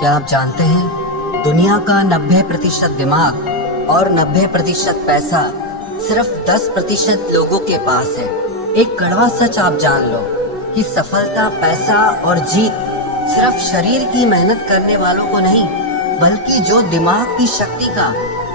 क्या आप जानते हैं दुनिया का 90% दिमाग और 90% पैसा सिर्फ 10% लोगों के पास है। एक कड़वा सच आप जान लो कि सफलता, पैसा और जीत सिर्फ शरीर की मेहनत करने वालों को नहीं, बल्कि जो दिमाग की शक्ति का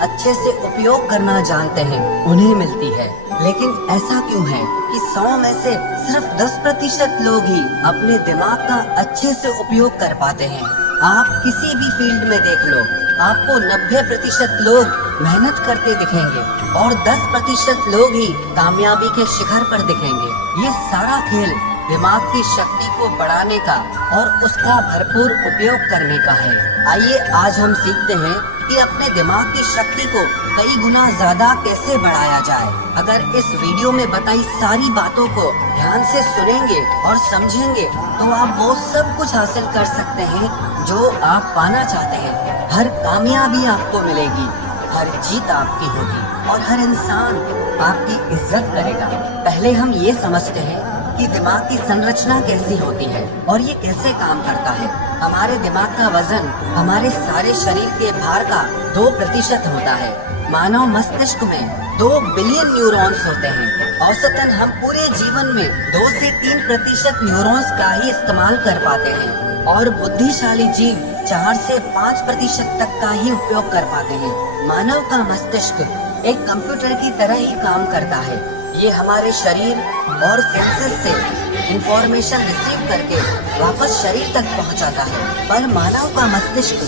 अच्छे से उपयोग करना जानते हैं उन्हें मिलती है। लेकिन ऐसा क्यों है कि 100 में से सिर्फ 10% लोग ही अपने दिमाग का अच्छे से उपयोग कर पाते हैं। आप किसी भी फील्ड में देख लो, आपको 90% लोग मेहनत करते दिखेंगे और 10% लोग ही कामयाबी के शिखर पर दिखेंगे। ये सारा खेल दिमाग की शक्ति को बढ़ाने का और उसका भरपूर उपयोग करने का है। आइए आज हम सीखते हैं कि अपने दिमाग की शक्ति को कई गुना ज्यादा कैसे बढ़ाया जाए। अगर इस वीडियो में बताई सारी बातों को ध्यान से सुनेंगे और समझेंगे तो आप वो सब कुछ हासिल कर सकते हैं जो आप पाना चाहते हैं। हर कामयाबी आपको मिलेगी, हर जीत आपकी होगी और हर इंसान आपकी इज्जत करेगा। पहले हम ये समझते हैं कि दिमाग की संरचना कैसी होती है और ये कैसे काम करता है। हमारे दिमाग का वजन हमारे सारे शरीर के भार का 2% होता है। मानव मस्तिष्क में 2 बिलियन न्यूरॉन्स होते हैं। औसतन हम पूरे जीवन में 2 से 3% न्यूरॉन्स का ही इस्तेमाल कर पाते हैं और बुद्धिशाली जीव 4 से 5% तक का ही उपयोग कर पाते हैं। मानव का मस्तिष्क एक कंप्यूटर की तरह ही काम करता है। ये हमारे शरीर और सेंसेस से इंफॉर्मेशन रिसीव करके वापस शरीर तक पहुंचाता है। पर मानव का मस्तिष्क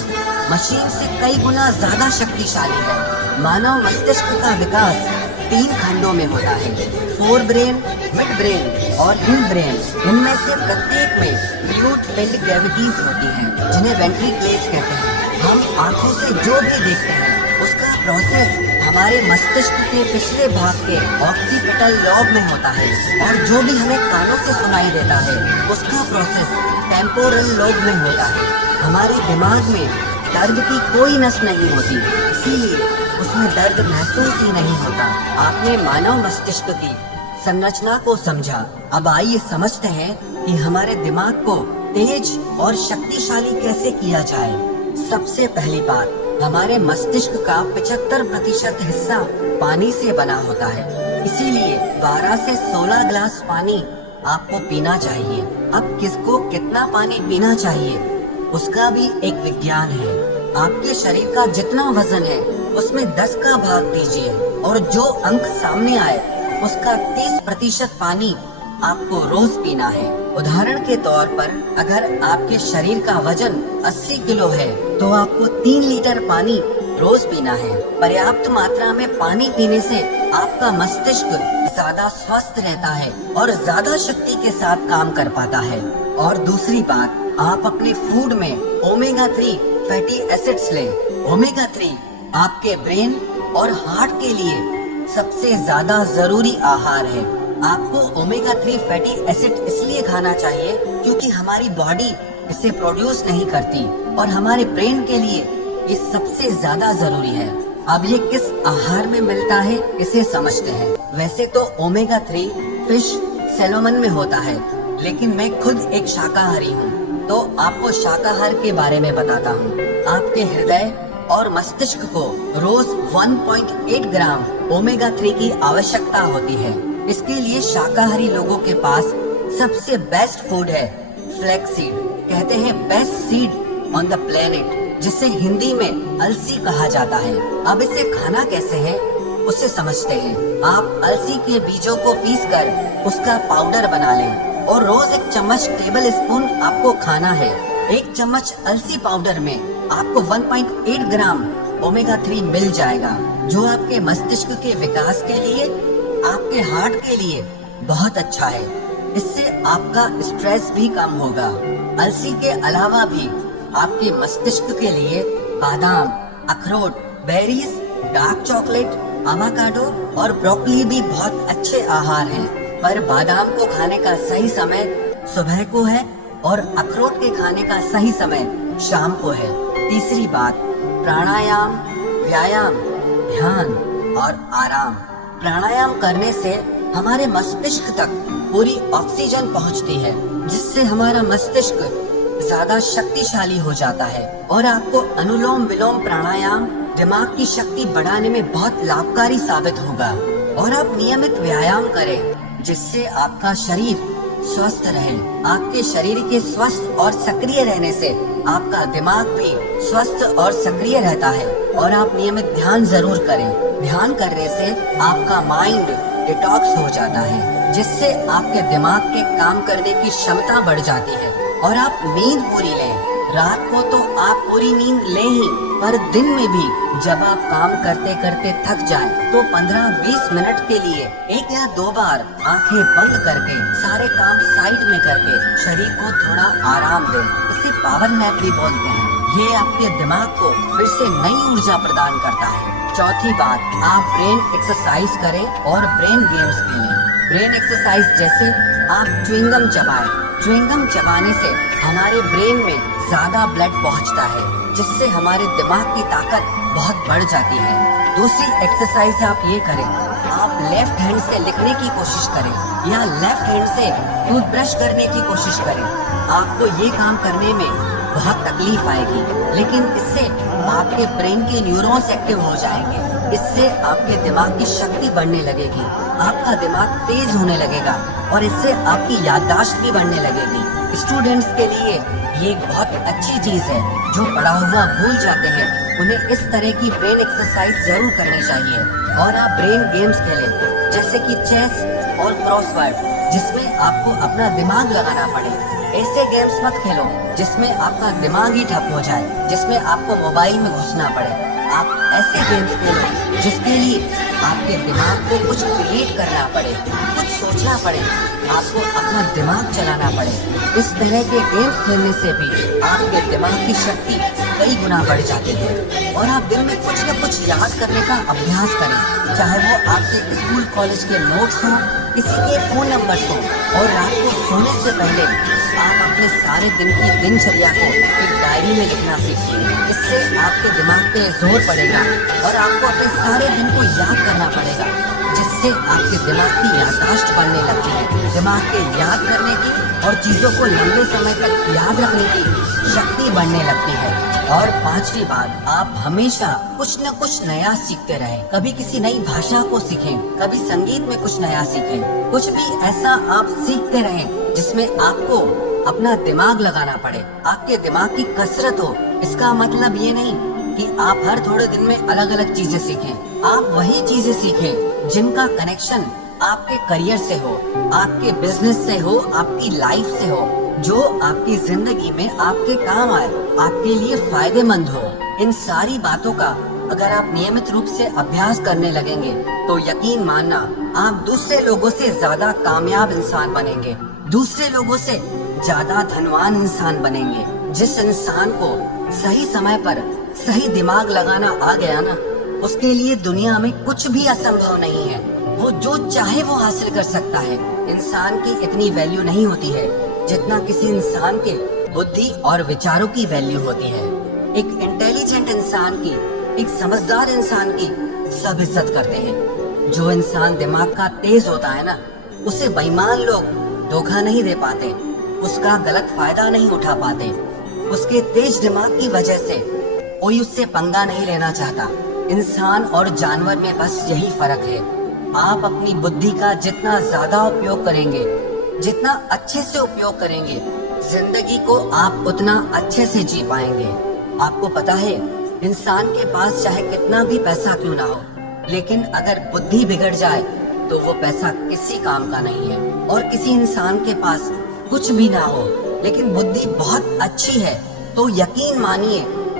मशीन से कई गुना ज्यादा शक्तिशाली है। मानव मस्तिष्क का विकास 3 खंडों में होता है, फोर ब्रेन, मिड ब्रेन और हिंड ब्रेन। इनमें से प्रत्येक में फ्लूइड फिल्ड कैविटीज होती हैं जिन्हें वेंट्रिकल्स कहते हैं। हम आंखों से जो भी देखते हैं उसका प्रोसेस हमारे मस्तिष्क के पिछले भाग के ऑक्सीपिटल लॉब में होता है और जो भी हमें कानों से सुनाई देता है उसका प्रोसेस टेम्पोरल लॉब में होता है। हमारे दिमाग में दर्द की कोई नस नहीं होती, इसीलिए उसमें दर्द महसूस ही नहीं होता। आपने मानव मस्तिष्क की संरचना को समझा। अब आइए समझते हैं कि हमारे दिमाग को तेज और शक्तिशाली कैसे किया जाए। सबसे पहली बात, हमारे मस्तिष्क का 75% हिस्सा पानी से बना होता है, इसीलिए 12 से 16 गिलास पानी आपको पीना चाहिए। अब किसको कितना पानी पीना चाहिए उसका भी एक विज्ञान है। आपके शरीर का जितना वजन है उसमें 10 का भाग दीजिए और जो अंक सामने आए उसका 30% पानी आपको रोज पीना है। उदाहरण के तौर पर अगर आपके शरीर का वजन 80 किलो है तो आपको 3 लीटर पानी रोज पीना है। पर्याप्त मात्रा में पानी पीने से आपका मस्तिष्क ज्यादा स्वस्थ रहता है और ज्यादा शक्ति के साथ काम कर पाता है। और दूसरी बात, आप अपने फूड में ओमेगा 3 फैटी एसिड्स लें। ओमेगा 3 आपके ब्रेन और हार्ट के लिए सबसे ज्यादा जरूरी आहार है। आपको ओमेगा 3 फैटी एसिड इसलिए खाना चाहिए क्योंकि हमारी बॉडी इसे प्रोड्यूस नहीं करती और हमारे ब्रेन के लिए ये सबसे ज्यादा जरूरी है। अब ये किस आहार में मिलता है इसे समझते हैं। वैसे तो ओमेगा 3 फिश, सैल्मन में होता है, लेकिन मैं खुद एक शाकाहारी हूँ तो आपको शाकाहार के बारे में बताता हूँ। आपके हृदय और मस्तिष्क को रोज 1.8 ग्राम ओमेगा 3 की आवश्यकता होती है। इसके लिए शाकाहारी लोगों के पास सबसे बेस्ट फूड है फ्लैक्स सीड। कहते हैं best seed on the planet, जिसे हिंदी में अलसी कहा जाता है। अब इसे खाना कैसे है उसे समझते हैं। आप अलसी के बीजों को पीसकर उसका पाउडर बना लें और रोज 1 चम्मच टेबल स्पून आपको खाना है। 1 चम्मच अलसी पाउडर में आपको 1.8 ग्राम ओमेगा 3 मिल जाएगा, जो आपके मस्तिष्क के विकास के लिए, आपके हार्ट के लिए बहुत अच्छा है। इससे आपका स्ट्रेस भी कम होगा। अलसी के अलावा भी आपके मस्तिष्क के लिए बादाम, अखरोट, बेरीज, डार्क चॉकलेट, एवोकाडो और ब्रोकली भी बहुत अच्छे आहार हैं। पर बादाम को खाने का सही समय सुबह को है और अखरोट के खाने का सही समय शाम को है। तीसरी बात, प्राणायाम, व्यायाम, ध्यान और आराम। प्राणायाम करने से हमारे मस्तिष्क तक पूरी ऑक्सीजन पहुंचती है, जिससे हमारा मस्तिष्क ज्यादा शक्तिशाली हो जाता है और आपको अनुलोम विलोम प्राणायाम दिमाग की शक्ति बढ़ाने में बहुत लाभकारी साबित होगा। और आप नियमित व्यायाम करें जिससे आपका शरीर स्वस्थ रहे। आपके शरीर के स्वस्थ और सक्रिय रहने से आपका दिमाग भी स्वस्थ और सक्रिय रहता है। और आप नियमित ध्यान जरूर करें। ध्यान करने से आपका माइंड डिटॉक्स हो जाता है जिससे आपके दिमाग के काम करने की क्षमता बढ़ जाती है। और आप नींद पूरी लें। रात को तो आप पूरी नींद लें ही, पर दिन में भी जब आप काम करते करते थक जाएं, तो 15-20 मिनट के लिए 1 या 2 बार आंखें बंद करके सारे काम साइड में करके शरीर को थोड़ा आराम दें। इसे पावर नैप भी बोलते हैं। ये आपके दिमाग को फिर से नई ऊर्जा प्रदान करता है। चौथी बात, आप ब्रेन एक्सरसाइज करें और ब्रेन गेम्स खेलें। ब्रेन एक्सरसाइज जैसे आप च्युइंगम चबाएं। च्युइंगम चबाने से हमारे ब्रेन में ज्यादा ब्लड पहुंचता है जिससे हमारे दिमाग की ताकत बहुत बढ़ जाती है। दूसरी एक्सरसाइज आप ये करें, आप लेफ्ट हैंड से लिखने की कोशिश करें या लेफ्ट हैंड से टूथब्रश करने की कोशिश करें। आपको ये काम करने में बहुत तकलीफ आएगी, लेकिन इससे आपके ब्रेन के न्यूरॉन्स एक्टिव हो जाएंगे। इससे आपके दिमाग की शक्ति बढ़ने लगेगी, आपका दिमाग तेज होने लगेगा और इससे आपकी याददाश्त भी बढ़ने लगेगी। स्टूडेंट्स के लिए ये एक बहुत अच्छी चीज है। जो पढ़ा हुआ भूल जाते हैं उन्हें इस तरह की ब्रेन एक्सरसाइज जरूर करनी चाहिए। और आप ब्रेन गेम्स खेलें जैसे कि चेस और क्रॉसवर्ड जिसमें आपको अपना दिमाग लगाना पड़े। ऐसे गेम्स मत खेलो जिसमें आपका दिमाग ही ठप हो जाए, जिसमें आपको मोबाइल में घुसना पड़े। आप ऐसे गेम्स खेलो जिसके लिए आपके दिमाग को कुछ क्रिएट करना पड़े, कुछ सोचना पड़े, आपको अपना दिमाग चलाना पड़े। इस तरह के गेम्स खेलने से भी आपके दिमाग की शक्ति कई गुना बढ़ जाती है। और आप दिन में कुछ न कुछ याद करने का अभ्यास करें, चाहे वो आपके स्कूल कॉलेज के नोट्स हों, किसी के फोन नंबर हो। और रात को सोने से पहले आप अपने सारे दिन की दिनचर्या को एक डायरी में लिखना सीखिए। इससे आपके दिमाग पे जोर पड़ेगा और आपको अपने सारे दिन को याद करना पड़ेगा, जिससे आपके दिमाग की याददाश्त बढ़ने लगती है। दिमाग के याद करने की और चीजों को लंबे समय तक याद रखने की शक्ति बढ़ने लगती है। और पांचवी बात, आप हमेशा कुछ न कुछ नया सीखते रहें। कभी किसी नई भाषा को सीखें, कभी संगीत में कुछ नया सीखें। कुछ भी ऐसा आप सीखते रहें जिसमें आपको अपना दिमाग लगाना पड़े, आपके दिमाग की कसरत हो। इसका मतलब ये नहीं कि आप हर थोड़े दिन में अलग अलग चीजें सीखें। आप वही चीजें सीखें जिनका कनेक्शन आपके करियर से हो, आपके बिजनेस से हो, आपकी लाइफ से हो, जो आपकी जिंदगी में आपके काम आए, आपके लिए फायदेमंद हो। इन सारी बातों का अगर आप नियमित रूप से अभ्यास करने लगेंगे तो यकीन मानना आप दूसरे लोगों से ज्यादा कामयाब इंसान बनेंगे, दूसरे लोगों से ज्यादा धनवान इंसान बनेंगे। जिस इंसान को सही समय पर सही दिमाग लगाना आ गया ना, उसके लिए दुनिया में कुछ भी असंभव नहीं है। वो जो चाहे वो हासिल कर सकता है। इंसान की इतनी वैल्यू नहीं होती है जितना किसी इंसान के बुद्धि और विचारों की वैल्यू होती है। एक इंटेलिजेंट इंसान की, एक समझदार इंसान की सब इज्जत करते हैं। जो इंसान दिमाग का तेज होता है ना, उसे बेईमान लोग धोखा नहीं दे पाते, उसका गलत फायदा नहीं उठा पाते। उसके तेज दिमाग की वजह से कोई उससे पंगा नहीं लेना चाहता। इंसान और जानवर में बस यही फर्क है। आप अपनी बुद्धि का जितना ज्यादा उपयोग करेंगे, जितना अच्छे से उपयोग करेंगे, जिंदगी को आप उतना अच्छे से जी पाएंगे। आपको पता है, इंसान के पास चाहे कितना भी पैसा क्यों ना हो, लेकिन अगर बुद्धि बिगड़ जाए तो वो पैसा किसी काम का नहीं है। और किसी इंसान के पास कुछ भी ना हो लेकिन बुद्धि बहुत अच्छी है तो यकीन मानिए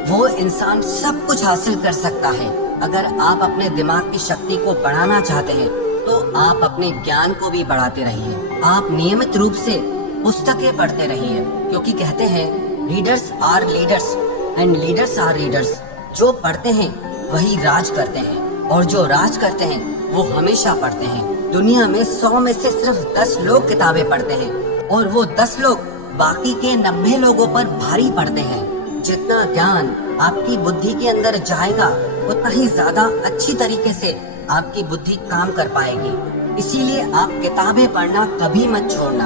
वो इंसान सब कुछ हासिल कर सकता है। अगर आप अपने दिमाग की शक्ति को बढ़ाना चाहते हैं तो आप अपने ज्ञान को भी बढ़ाते रहिए। आप नियमित रूप से पुस्तकें पढ़ते रहिए, क्योंकि कहते हैं readers are leaders and leaders are readers. जो पढ़ते हैं वही राज करते हैं और जो राज करते हैं वो हमेशा पढ़ते हैं। दुनिया में 100 में से सिर्फ 10 लोग किताबें पढ़ते हैं और वो 10 लोग बाकी के 90 लोगों पर भारी पड़ते हैं। जितना ज्ञान आपकी बुद्धि के अंदर जाएगा उतना ही ज्यादा अच्छी तरीके से आपकी बुद्धि काम कर पाएगी। इसीलिए आप किताबें पढ़ना कभी मत छोड़ना।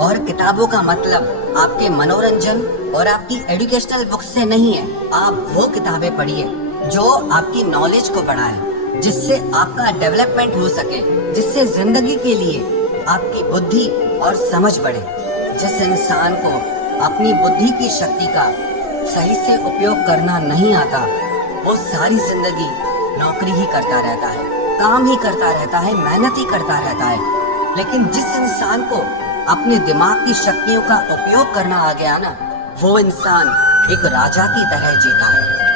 और किताबों का मतलब आपके मनोरंजन और आपकी एजुकेशनल बुक से नहीं है। आप वो किताबें पढ़िए जो आपकी नॉलेज को बढ़ाए, जिससे आपका डेवलपमेंट हो सके, जिससे जिंदगी के लिए आपकी बुद्धि और समझ बढ़े। जिस इंसान को अपनी बुद्धि की शक्ति का सही से उपयोग करना नहीं आता, वो सारी जिंदगी नौकरी ही करता रहता है, काम ही करता रहता है, मेहनत ही करता रहता है। लेकिन जिस इंसान को अपने दिमाग की शक्तियों का उपयोग करना आ गया ना, वो इंसान एक राजा की तरह जीता है।